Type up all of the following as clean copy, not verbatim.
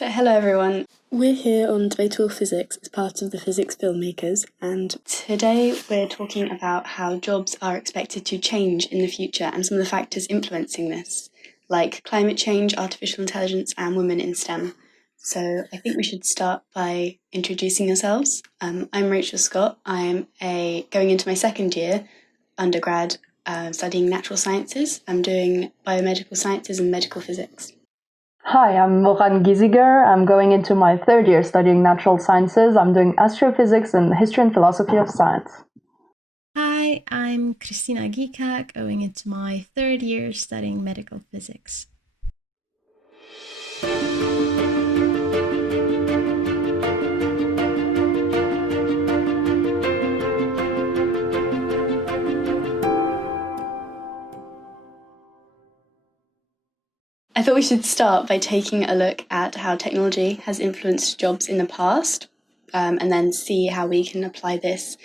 So hello everyone, we're here on Debatable Physics as part of the Physics Film Makers, and today we're talking about how jobs are expected to change in the future and some of the factors influencing this, like climate change, artificial intelligence and women in STEM. So I think we should start by introducing ourselves. I'm Rachel Scott. I'm going into my second year undergrad studying natural sciences. I'm doing biomedical sciences and medical physics. Hi, I'm Maurane I'm going into my third year studying natural sciences. I'm doing astrophysics and history and philosophy of science. Hi, I'm Cristina going into my third year studying medical physics. I thought we should start by taking a look at how technology has influenced jobs in the past, and then see how we can apply this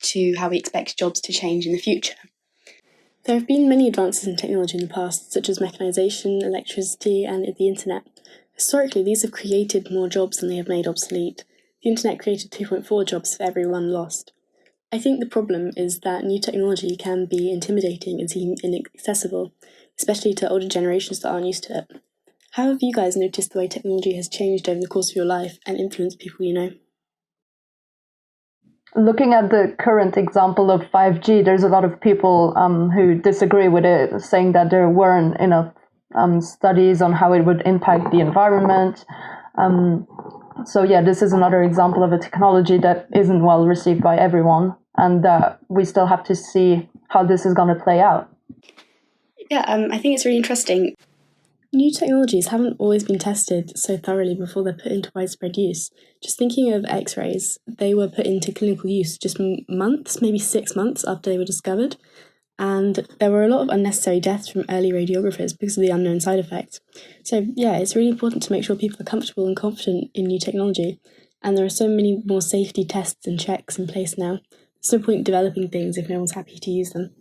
to how we expect jobs to change in the future. There have been many advances in technology in the past, such as mechanisation, electricity, and the internet. Historically, these have created more jobs than they have made obsolete. The internet created 2.4 jobs for every one lost. I think the problem is that new technology can be intimidating and seem inaccessible, especially to older generations that aren't used to it. How have you guys noticed the way technology has changed over the course of your life and influenced people you know? Looking at the current example of 5G, there's a lot of people who disagree with it, saying that there weren't enough studies on how it would impact the environment. This is another example of a technology that isn't well received by everyone, and we still have to see how this is going to play out. Yeah, I think it's really interesting. New technologies haven't always been tested so thoroughly before they're put into widespread use. Just thinking of X-rays, they were put into clinical use just months, maybe 6 months after they were discovered, and there were a lot of unnecessary deaths from early radiographers because of the unknown side effects. So yeah, it's really important to make sure people are comfortable and confident in new technology, and there are so many more safety tests and checks in place now. There's no point developing things if no one's happy to use them.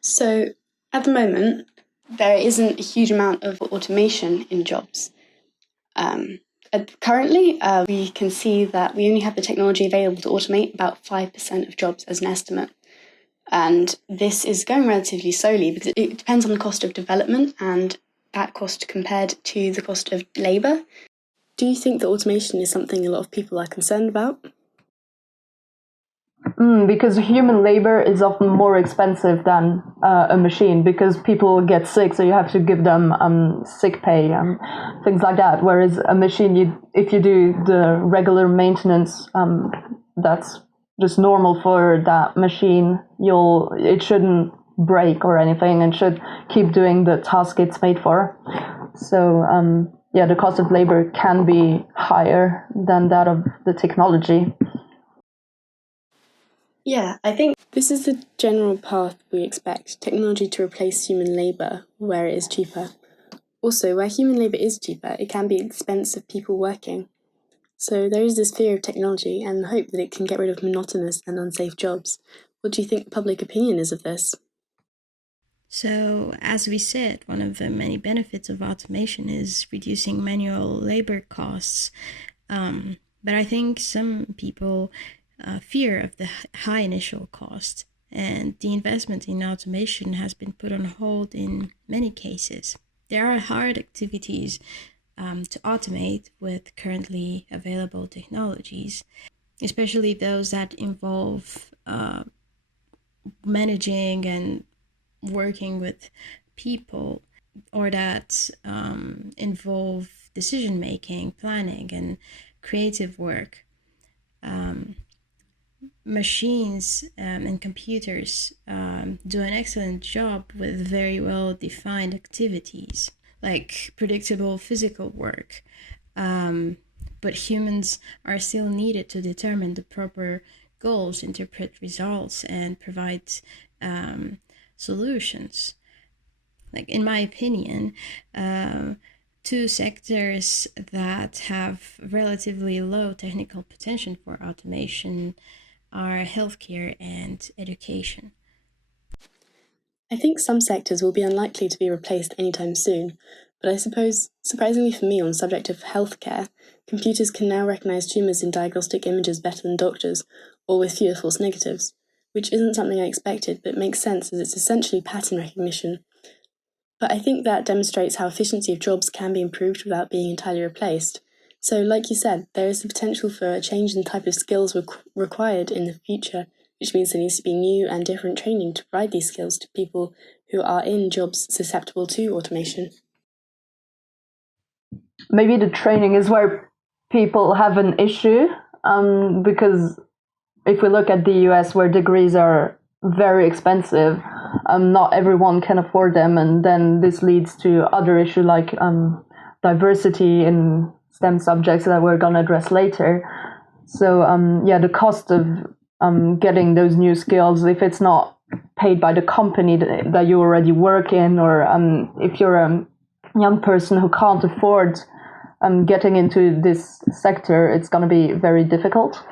So at the moment, there isn't a huge amount of automation in jobs. Currently, we can see that we only have the technology available to automate about 5% of jobs as an estimate. And this is going relatively slowly because it depends on the cost of development and that cost compared to the cost of labour. Do you think that automation is something a lot of people are concerned about? Because human labor is often more expensive than a machine, because people get sick, so you have to give them sick pay and things like that. Whereas a machine, if you do the regular maintenance, that's just normal for that machine. It shouldn't break or anything, and should keep doing the task it's made for. So the cost of labor can be higher than that of the technology. Yeah, I think this is the general path we expect, technology to replace human labour where it is cheaper. Also, where human labour is cheaper, it can be at the expense of people working. So there is this fear of technology and the hope that it can get rid of monotonous and unsafe jobs. What do you think public opinion is of this? So, as we said, one of the many benefits of automation is reducing manual labor costs. But I think some people fear of the high initial cost, and the investment in automation has been put on hold in many cases. There are hard activities to automate with currently available technologies, especially those that involve managing and working with people, or that involve decision making, planning, and creative work. Machines and computers do an excellent job with very well defined activities, like predictable physical work. But humans are still needed to determine the proper goals, interpret results, and provide solutions. Like, in my opinion, two sectors that have relatively low technical potential for automation are healthcare and education. I think some sectors will be unlikely to be replaced anytime soon, but I suppose, surprisingly for me on the subject of healthcare, computers can now recognise tumours in diagnostic images better than doctors, or with fewer false negatives, which isn't something I expected, but makes sense as it's essentially pattern recognition. But I think that demonstrates how efficiency of jobs can be improved without being entirely replaced. So, like you said, there is the potential for a change in the type of skills required in the future, which means there needs to be new and different training to provide these skills to people who are in jobs susceptible to automation. Maybe the training is where people have an issue, because if we look at the US, where degrees are very expensive, not everyone can afford them, and then this leads to other issues like diversity in STEM subjects that we're going to address later. So the cost of getting those new skills, if it's not paid by the company that you already work in, or if you're a young person who can't afford getting into this sector, it's going to be very difficult.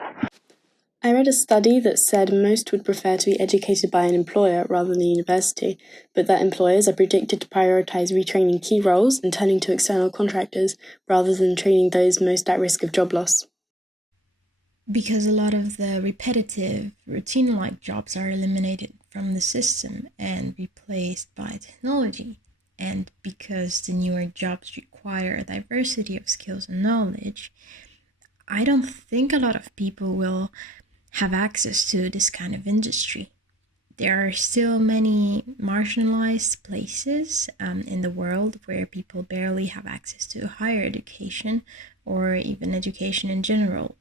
I read a study that said most would prefer to be educated by an employer rather than a university, but that employers are predicted to prioritise retraining key roles and turning to external contractors rather than training those most at risk of job loss. Because a lot of the repetitive, routine-like jobs are eliminated from the system and replaced by technology, and because the newer jobs require a diversity of skills and knowledge, I don't think a lot of people will have access to this kind of industry. There are still many marginalized places in the world where people barely have access to higher education or even education in general.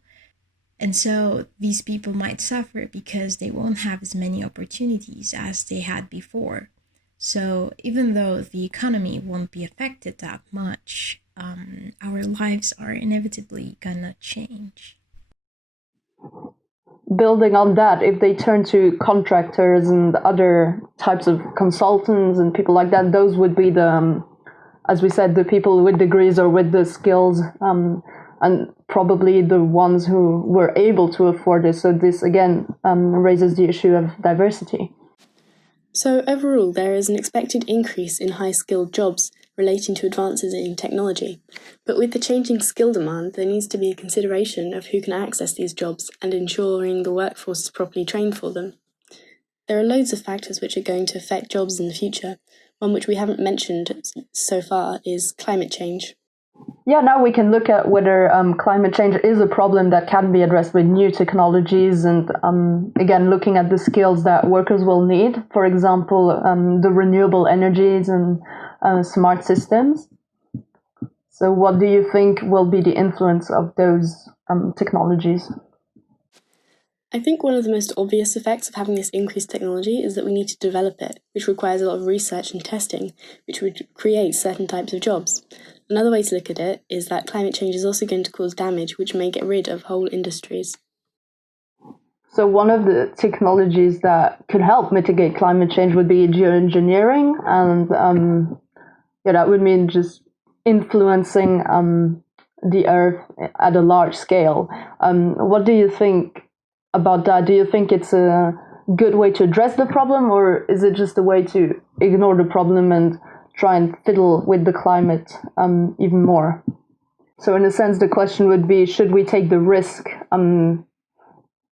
And so these people might suffer because they won't have as many opportunities as they had before. So even though the economy won't be affected that much, our lives are inevitably gonna change. Building on that, if they turn to contractors and other types of consultants and people like that, those would be the, as we said, the people with degrees or with the skills, and probably the ones who were able to afford this. So this, again, raises the issue of diversity. So overall, there is an expected increase in high-skilled jobs relating to advances in technology. But with the changing skill demand, there needs to be a consideration of who can access these jobs and ensuring the workforce is properly trained for them. There are loads of factors which are going to affect jobs in the future. One which we haven't mentioned so far is climate change. Yeah, now we can look at whether climate change is a problem that can be addressed with new technologies, and again, looking at the skills that workers will need, for example, the renewable energies and smart systems. So what do you think will be the influence of those technologies? I think one of the most obvious effects of having this increased technology is that we need to develop it, which requires a lot of research and testing, which would create certain types of jobs. Another way to look at it is that climate change is also going to cause damage, which may get rid of whole industries. So one of the technologies that could help mitigate climate change would be geoengineering, and that would mean just influencing the Earth at a large scale. What do you think about that? Do you think it's a good way to address the problem, or is it just a way to ignore the problem and try and fiddle with the climate even more? So in a sense, the question would be, should we take the risk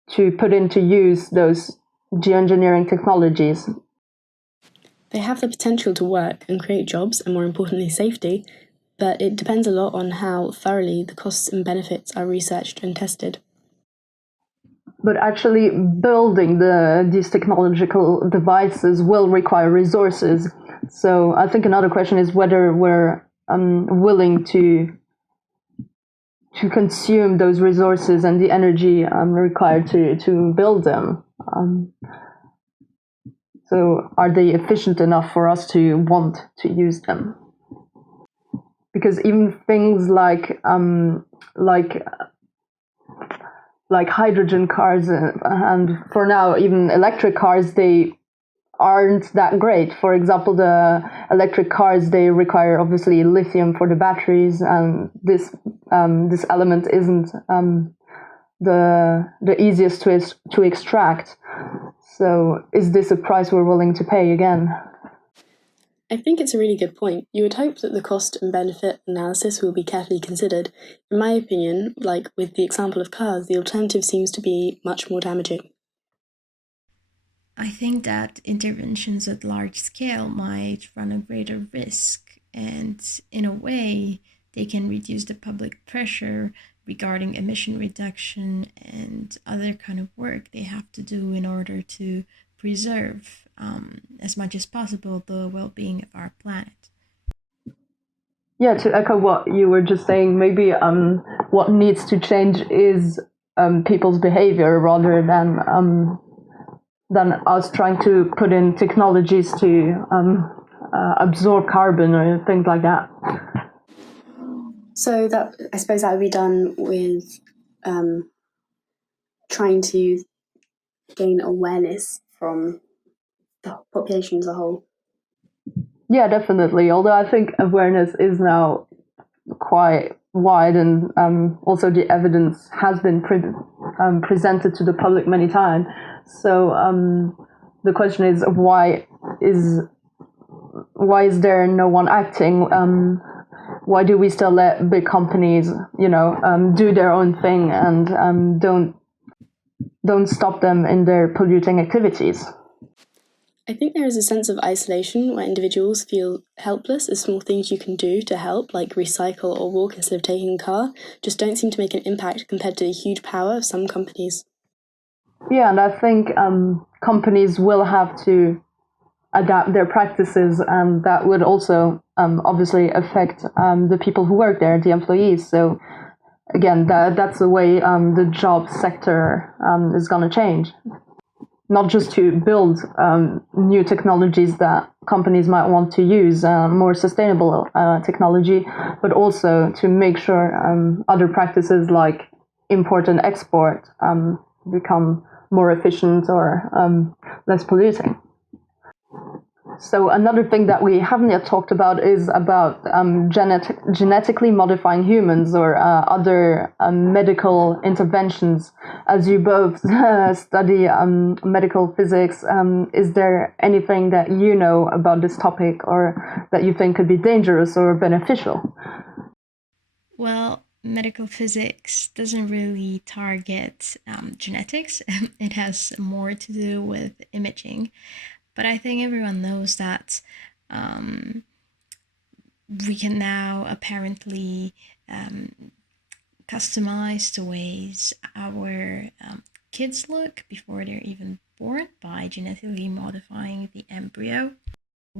to put into use those geoengineering technologies? They have the potential to work and create jobs and, more importantly, safety, but it depends a lot on how thoroughly the costs and benefits are researched and tested. But actually building these technological devices will require resources. So I think another question is whether we're willing to consume those resources and the energy required to build them. So are they efficient enough for us to want to use them? Because even things like hydrogen cars and for now even electric cars, they aren't that great. For example, the electric cars, they require obviously lithium for the batteries, and this element isn't the easiest to extract. So is this a price we're willing to pay again? I think it's a really good point. You would hope that the cost and benefit analysis will be carefully considered. In my opinion, like with the example of cars, the alternative seems to be much more damaging. I think that interventions at large scale might run a greater risk, and in a way, they can reduce the public pressure regarding emission reduction and other kind of work they have to do in order to preserve as much as possible the well-being of our planet. Yeah, to echo what you were just saying, maybe what needs to change is people's behavior rather than us trying to put in technologies to absorb carbon or things like that. So that, I suppose, that would be done with trying to gain awareness from the population as a whole. Yeah, definitely. Although I think awareness is now quite wide, and also the evidence has been presented to the public many times. So the question is, why is there no one acting? Why do we still let big companies, do their own thing and don't stop them in their polluting activities? I think there is a sense of isolation where individuals feel helpless as small things you can do to help, like recycle or walk instead of taking a car, just don't seem to make an impact compared to the huge power of some companies. Yeah, and I think companies will have to adapt their practices, and that would also obviously affect the people who work there, the employees. So again, that's the way the job sector is going to change. Not just to build new technologies that companies might want to use, more sustainable technology, but also to make sure other practices like import and export become more efficient or less polluting. So another thing that we haven't yet talked about is about genetically modifying humans or other medical interventions. As you both study medical physics, is there anything that you know about this topic or that you think could be dangerous or beneficial? Well, medical physics doesn't really target genetics. It has more to do with imaging. But I think everyone knows that we can now apparently customize the ways our kids look before they're even born by genetically modifying the embryo.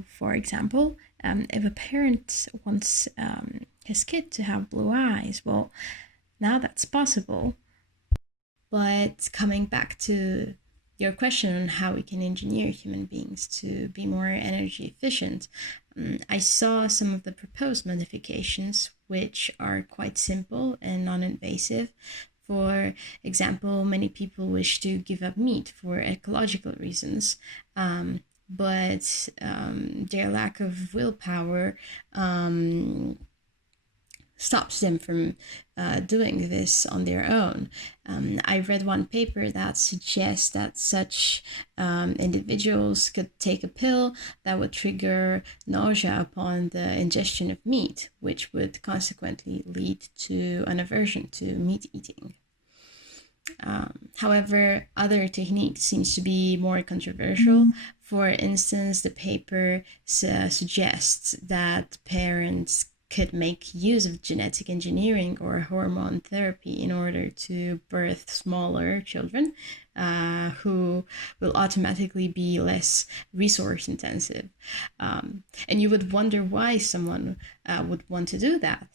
For example, if a parent wants his kid to have blue eyes, well, now that's possible. But coming back to your question on how we can engineer human beings to be more energy efficient, I saw some of the proposed modifications, which are quite simple and non-invasive. For example, many people wish to give up meat for ecological reasons, but their lack of willpower stops them from doing this on their own. I read one paper that suggests that such individuals could take a pill that would trigger nausea upon the ingestion of meat, which would consequently lead to an aversion to meat eating. However, other techniques seems to be more controversial. For instance, the paper suggests that parents could make use of genetic engineering or hormone therapy in order to birth smaller children who will automatically be less resource intensive. And you would wonder why someone would want to do that.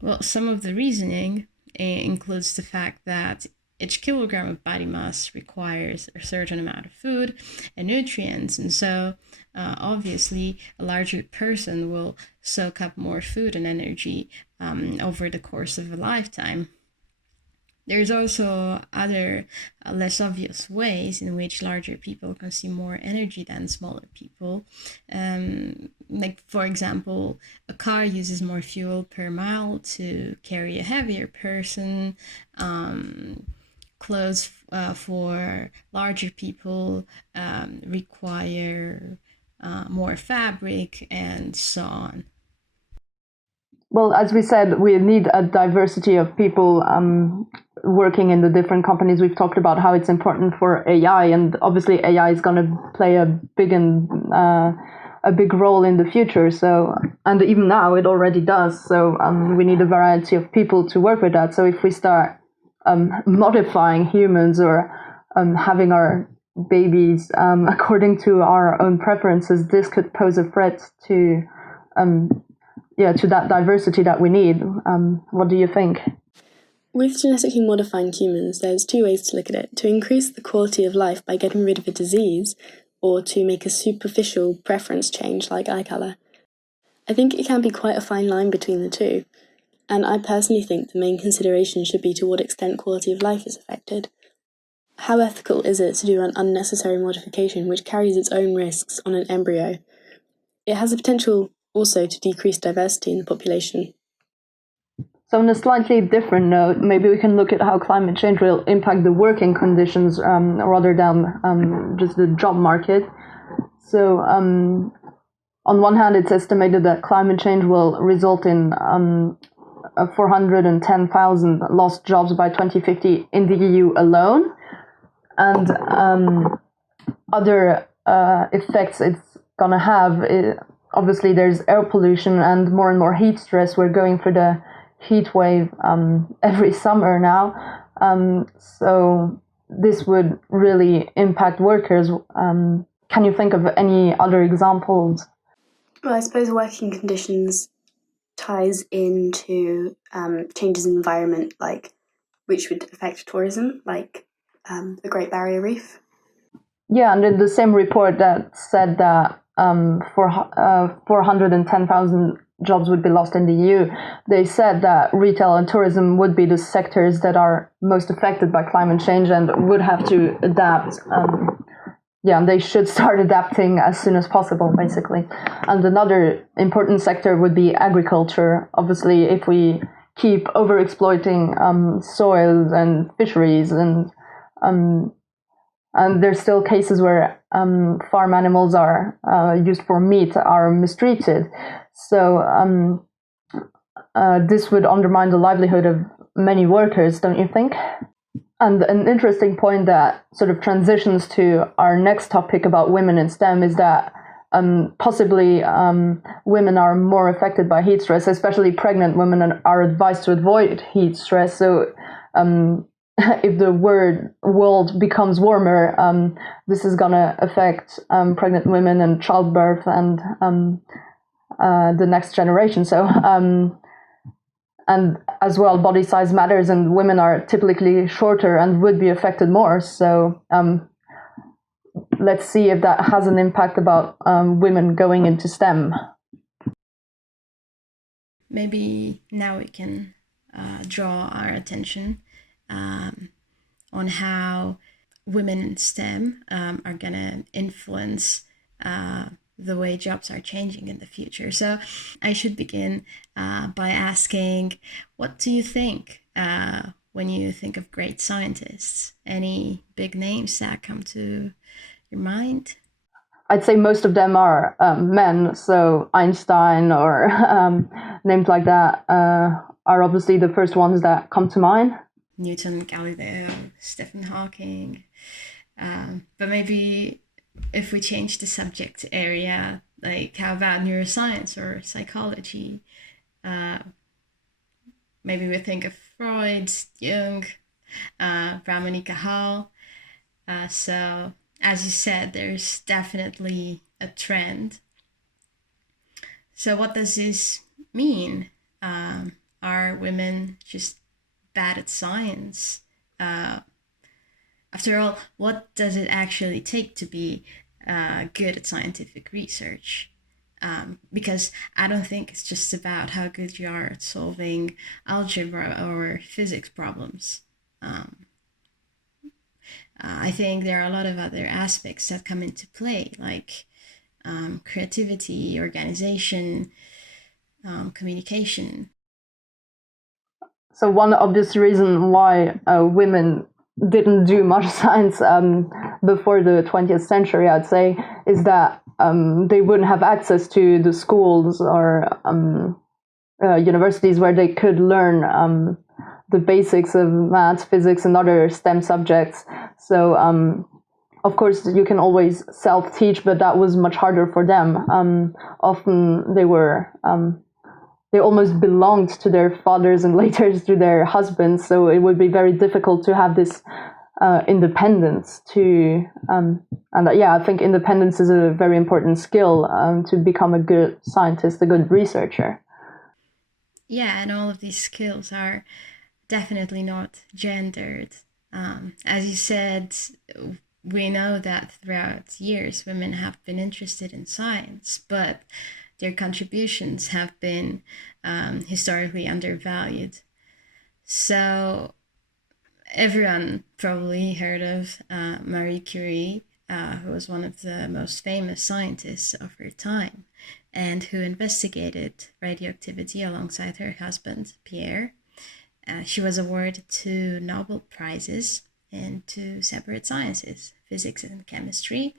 Well, some of the reasoning includes the fact that each kilogram of body mass requires a certain amount of food and nutrients, and so obviously a larger person will soak up more food and energy over the course of a lifetime. There's also other less obvious ways in which larger people consume more energy than smaller people. Like, for example, a car uses more fuel per mile to carry a heavier person. Clothes for larger people require more fabric, and so on? Well, as we said, we need a diversity of people working in the different companies. We've talked about how it's important for AI, and obviously AI is going to play a big role in the future. So, and even now it already does. So we need a variety of people to work with that. So if we start modifying humans or having our babies according to our own preferences, this could pose a threat to that diversity that we need. What do you think? With genetically modifying humans, there's two ways to look at it: to increase the quality of life by getting rid of a disease, or to make a superficial preference change like eye colour. I think it can be quite a fine line between the two, and I personally think the main consideration should be to what extent quality of life is affected. How ethical is it to do an unnecessary modification which carries its own risks on an embryo? It has the potential also to decrease diversity in the population. So on a slightly different note, maybe we can look at how climate change will impact the working conditions rather than just the job market. So on one hand, it's estimated that climate change will result in 410,000 lost jobs by 2050 in the EU alone. And other effects it's going to have, obviously there's air pollution and more heat stress. We're going for the heat wave every summer now. So this would really impact workers. Can you think of any other examples? Well, I suppose working conditions ties into changes in the environment, like which would affect tourism, like the Great Barrier Reef. Yeah, and in the same report that said that 410,000 jobs would be lost in the EU, they said that retail and tourism would be the sectors that are most affected by climate change and would have to adapt. And they should start adapting as soon as possible, basically. And another important sector would be agriculture. Obviously, if we keep overexploiting soils and fisheries, and there's still cases where farm animals are used for meat are mistreated. So this would undermine the livelihood of many workers, don't you think? And an interesting point that sort of transitions to our next topic about women in STEM is that possibly women are more affected by heat stress, especially pregnant women are advised to avoid heat stress. So if the world becomes warmer, this is going to affect pregnant women and childbirth and the next generation. So and as well, body size matters, and women are typically shorter and would be affected more. So let's see if that has an impact about women going into STEM. Maybe now we can draw our attention on how women in STEM are going to influence the way jobs are changing in the future. So I should begin by asking, what do you think when you think of great scientists? Any big names that come to your mind? I'd say most of them are men, so Einstein or names like that are obviously the first ones that come to mind. Newton, Galileo, Stephen Hawking. But maybe if we change the subject area, like how about neuroscience or psychology? Maybe we think of Freud, Jung, Brahmani Kahal. So as you said, there's definitely a trend. So what does this mean? Are women just bad at science? After all, what does it actually take to be good at scientific research? Because I don't think it's just about how good you are at solving algebra or physics problems. I think there are a lot of other aspects that come into play, like creativity, organization, communication. So one obvious reason why women didn't do much science before the 20th century, I'd say, is that they wouldn't have access to the schools or universities where they could learn the basics of maths, physics, and other STEM subjects. So, of course, you can always self-teach, but that was much harder for them. Often they almost belonged to their fathers and later to their husbands, so it would be very difficult to have this independence I think independence is a very important skill to become a good scientist, a good researcher. Yeah, and all of these skills are definitely not gendered. As you said, we know that throughout years women have been interested in science, but their contributions have been historically undervalued. So everyone probably heard of Marie Curie, who was one of the most famous scientists of her time and who investigated radioactivity alongside her husband, Pierre. She was awarded 2 Nobel Prizes in 2 separate sciences, physics and chemistry,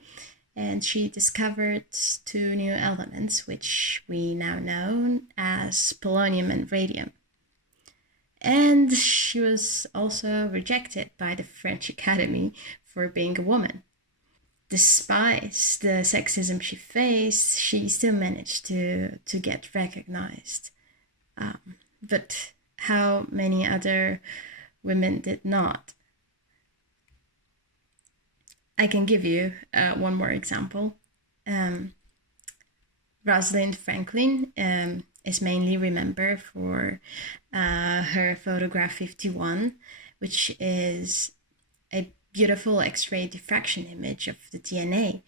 and she discovered 2 new elements, which we now know as polonium and radium. And she was also rejected by the French Academy for being a woman. Despite the sexism she faced, she still managed to get recognized. But how many other women did not? I can give you one more example. Rosalind Franklin is mainly remembered for her photograph 51, which is a beautiful X-ray diffraction image of the DNA,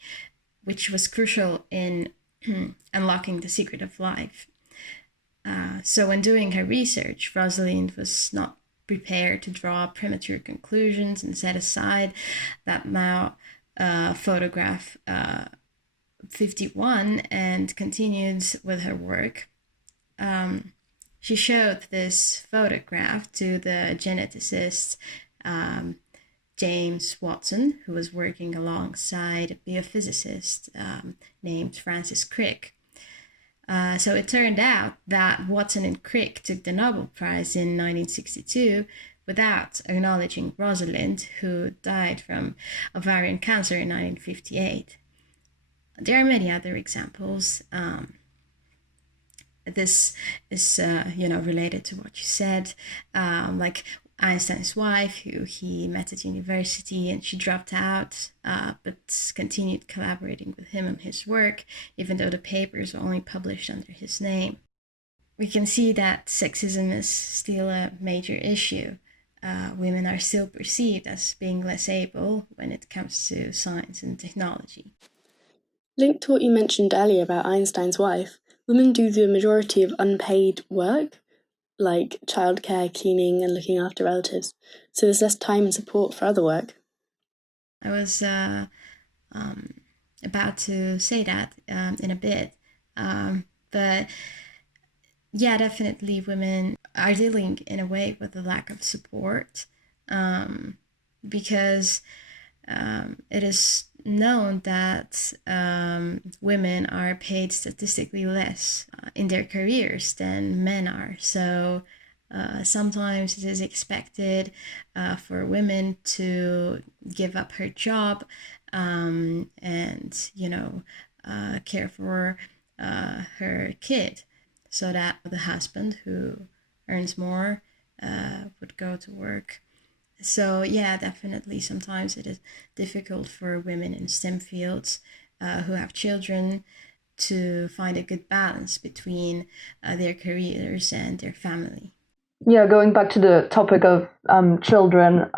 which was crucial in unlocking the secret of life. So when doing her research, Rosalind was not prepared to draw premature conclusions and set aside that now photograph 51 and continued with her work. She showed this photograph to the geneticist James Watson, who was working alongside a biophysicist named Francis Crick. So it turned out that Watson and Crick took the Nobel Prize in 1962 without acknowledging Rosalind, who died from ovarian cancer in 1958. There are many other examples. This is, related to what you said, like Einstein's wife, who he met at university, and she dropped out, but continued collaborating with him on his work, even though the papers were only published under his name. We can see that sexism is still a major issue. Women are still perceived as being less able when it comes to science and technology. Linked to what you mentioned earlier about Einstein's wife, women do the majority of unpaid work, like childcare, cleaning, and looking after relatives. So there's less time and support for other work. I was about to say that in a bit, but yeah, definitely women are dealing in a way with a lack of support because it is known that women are paid statistically less in their careers than men are. So sometimes it is expected for women to give up her job and, care for her kid so that the husband, who earns more, would go to work. So yeah, definitely sometimes it is difficult for women in STEM fields who have children to find a good balance between their careers and their family. Yeah, going back to the topic of children,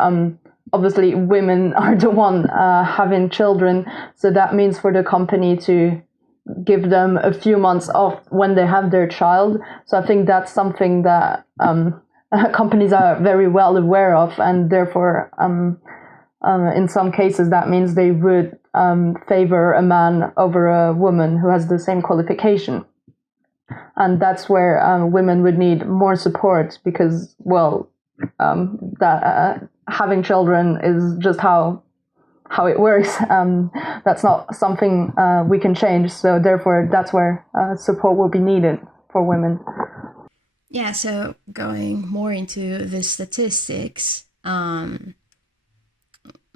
obviously women are the one having children, so that means for the company to give them a few months off when they have their child. So I think that's something that companies are very well aware of, and therefore in some cases that means they would favor a man over a woman who has the same qualification. And that's where women would need more support because, having children is just how how it works. That's not something we can change. So therefore, that's where support will be needed for women. Yeah, so going more into the statistics,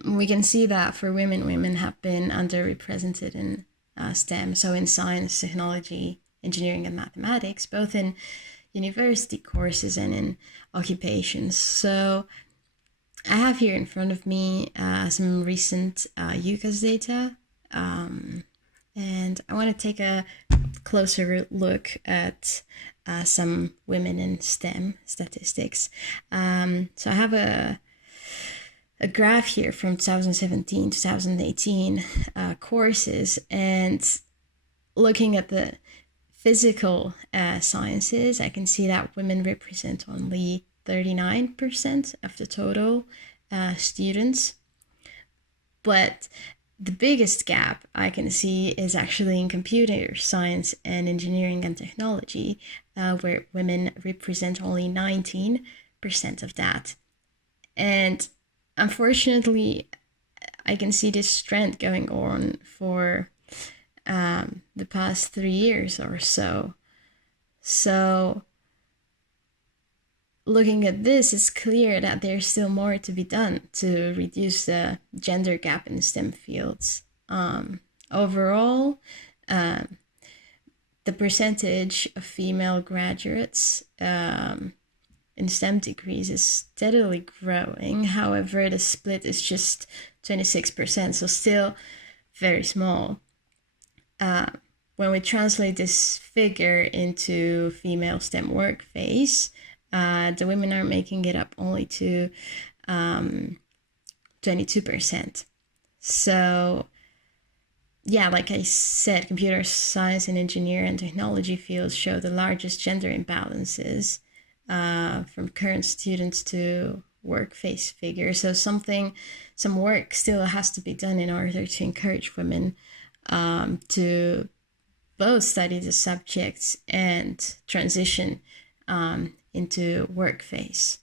we can see that for women have been underrepresented in STEM, so in science, technology, engineering, and mathematics, both in university courses and in occupations. So I have here in front of me some recent UCAS data, and I want to take a closer look at some women in STEM statistics. So I have a graph here from 2017 to 2018 courses, and looking at the physical sciences, I can see that women represent only 39% of the total students. But the biggest gap I can see is actually in computer science and engineering and technology, where women represent only 19% of that. And unfortunately, I can see this trend going on for the past 3 years or so. So looking at this, it's clear that there's still more to be done to reduce the gender gap in STEM fields. Overall, the percentage of female graduates in STEM degrees is steadily growing. However, the split is just 26%, so still very small. When we translate this figure into female STEM workplace, the women are making it up only to 22%. So yeah, like I said, computer science and engineering and technology fields show the largest gender imbalances from current students to work-face figures. So some work still has to be done in order to encourage women to both study the subjects and transition into work-face.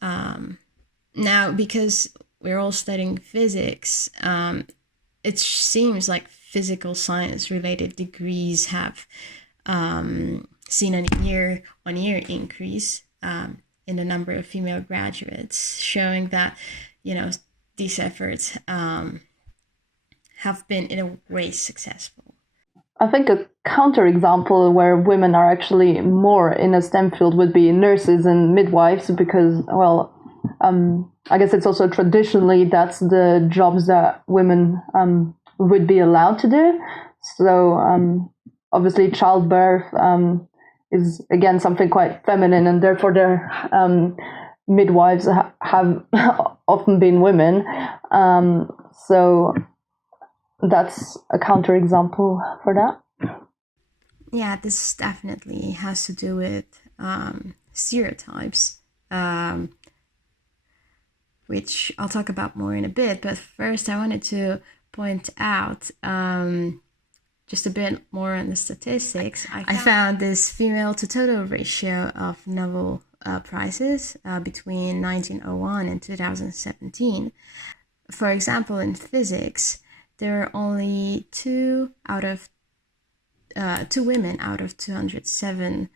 Now, because we're all studying physics, it seems like physical science-related degrees have seen a year-on-year increase in the number of female graduates, showing that, these efforts have been in a way successful. I think a counterexample where women are actually more in a STEM field would be nurses and midwives, because, I guess it's also traditionally that's the jobs that women would be allowed to do. So obviously childbirth is, again, something quite feminine, and therefore their midwives have often been women. So that's a counterexample for that. Yeah, this definitely has to do with stereotypes, which I'll talk about more in a bit. But first, I wanted to point out just a bit more on the statistics. I found this female to total ratio of Nobel prizes between 1901 and 2017. For example, in physics, there are only two women out of 207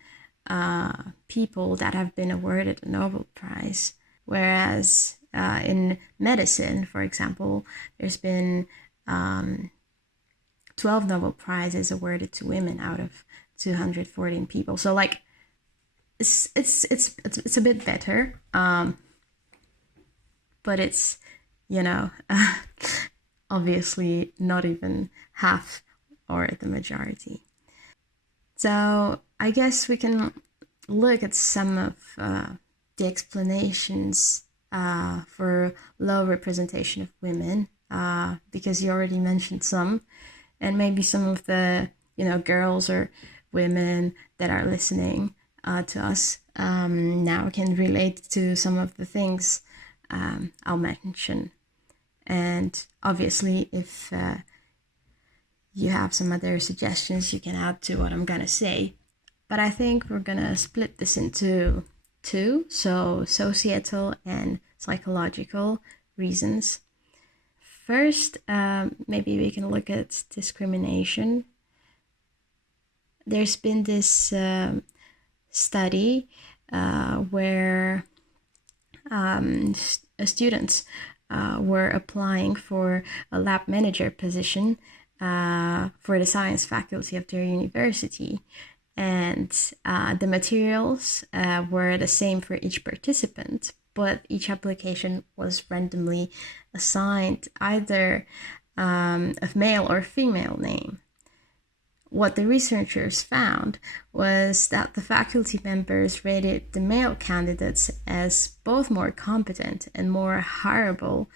people that have been awarded a Nobel Prize, whereas in medicine, for example, there's been 12 Nobel Prizes awarded to women out of 214 people. So like it's a bit better, but it's obviously not even half or the majority. So I guess we can look at some of the explanations for low representation of women, because you already mentioned some, and maybe some of the girls or women that are listening to us now can relate to some of the things I'll mention. And obviously, if you have some other suggestions, you can add to what I'm gonna say. But I think we're gonna split this into two, so societal and psychological reasons. First, maybe we can look at discrimination. There's been this study where students were applying for a lab manager position for the science faculty of their university. And the materials were the same for each participant, but each application was randomly assigned either a male or female name. What the researchers found was that the faculty members rated the male candidates as both more competent and more hireable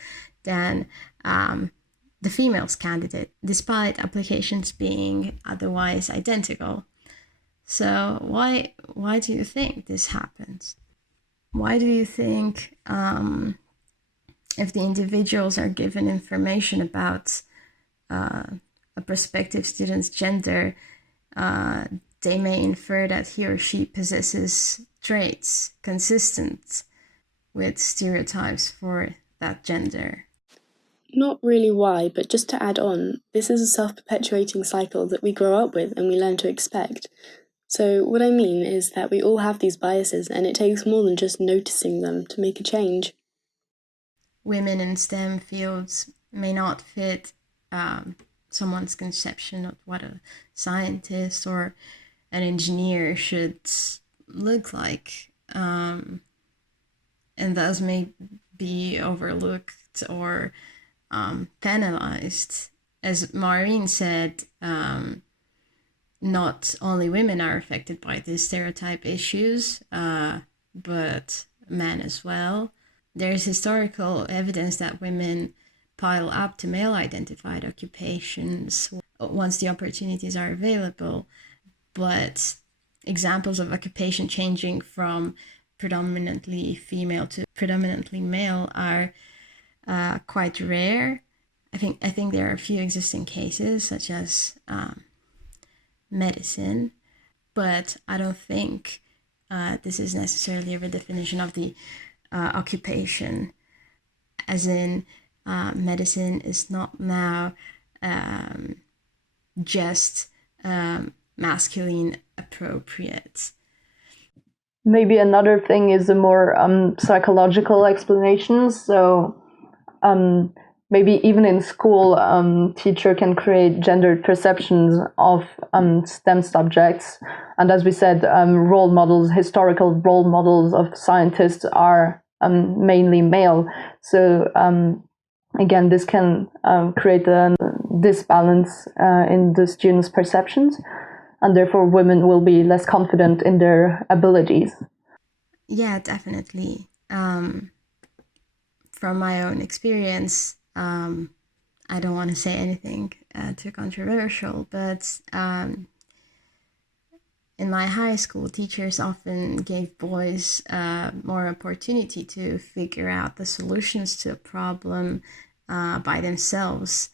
than the female's candidate, despite applications being otherwise identical. So why do you think this happens? Why do you think if the individuals are given information about a prospective student's gender, they may infer that he or she possesses traits consistent with stereotypes for that gender? Not really why, but just to add on, this is a self-perpetuating cycle that we grow up with and we learn to expect. So what I mean is that we all have these biases and it takes more than just noticing them to make a change. Women in STEM fields may not fit someone's conception of what a scientist or an engineer should look like, and thus may be overlooked or penalized. As Maureen said, not only women are affected by these stereotype issues, but men as well. There's historical evidence that women pile up to male-identified occupations once the opportunities are available, but examples of occupation changing from predominantly female to predominantly male are quite rare. I think there are a few existing cases, such as medicine, but I don't think this is necessarily a redefinition of the occupation, as in medicine is not now just masculine appropriate. Maybe another thing is a more psychological explanation. So maybe even in school, teacher can create gendered perceptions of STEM subjects. And as we said, role models, historical role models of scientists are mainly male. So again, this can create a disbalance in the students' perceptions, and therefore women will be less confident in their abilities. Yeah, definitely. From my own experience, I don't want to say anything too controversial, but in my high school, teachers often gave boys more opportunity to figure out the solutions to a problem by themselves,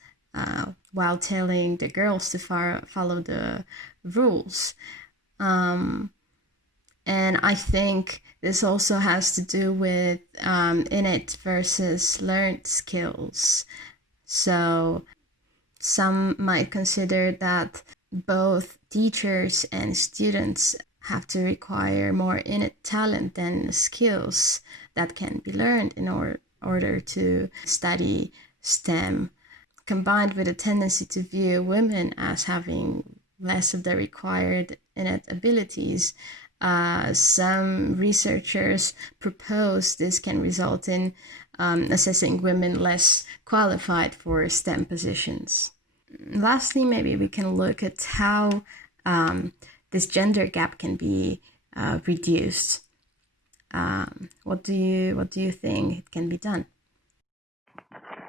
while telling the girls to follow the rules. And I think this also has to do with innate versus learned skills. So some might consider that both teachers and students have to require more innate talent than skills that can be learned in order to study STEM, combined with a tendency to view women as having less of the required innate abilities. Some researchers propose this can result in assessing women less qualified for STEM positions. Lastly, maybe we can look at how this gender gap can be reduced. What do you think it can be done?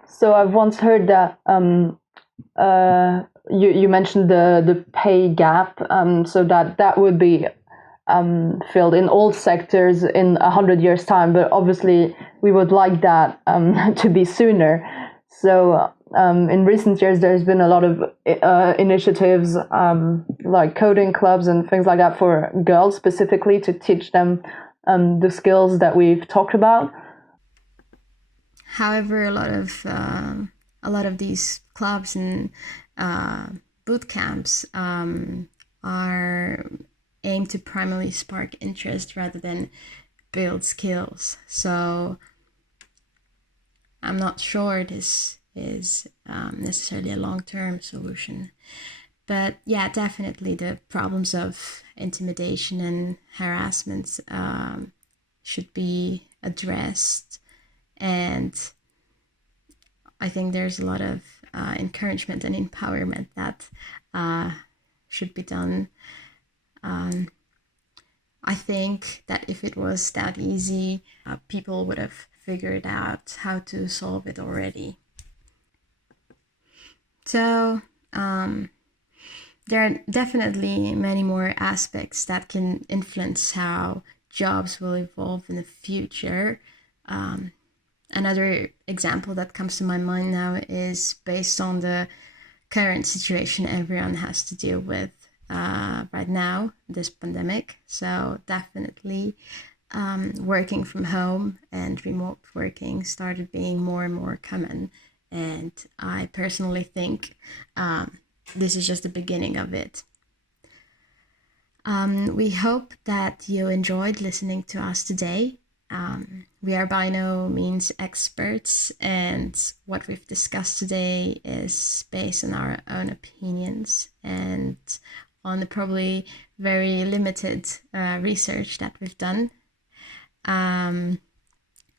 So I've once heard that you mentioned the pay gap, so that would be filled in all sectors in 100 years' time. But obviously, we would like that to be sooner. So in recent years, there's been a lot of initiatives like coding clubs and things like that for girls specifically to teach them the skills that we've talked about. However, a a lot of these clubs and boot camps are aimed to primarily spark interest rather than build skills. So I'm not sure this is necessarily a long-term solution. But yeah, definitely the problems of intimidation and harassment should be addressed. And I think there's a lot of encouragement and empowerment that should be done. I think that if it was that easy, people would have figured out how to solve it already. So there are definitely many more aspects that can influence how jobs will evolve in the future. Another example that comes to my mind now is based on the current situation everyone has to deal with right now, this pandemic. So definitely working from home and remote working started being more and more common. And I personally think this is just the beginning of it. We hope that you enjoyed listening to us today. We are by no means experts, and what we've discussed today is based on our own opinions and on the probably very limited research that we've done.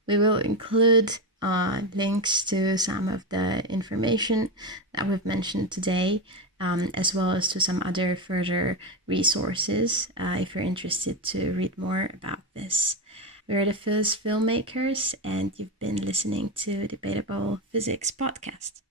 We will include links to some of the information that we've mentioned today, as well as to some other further resources if you're interested to read more about this. We're the Phys Film Makers, and you've been listening to Debatable Physics Podcast.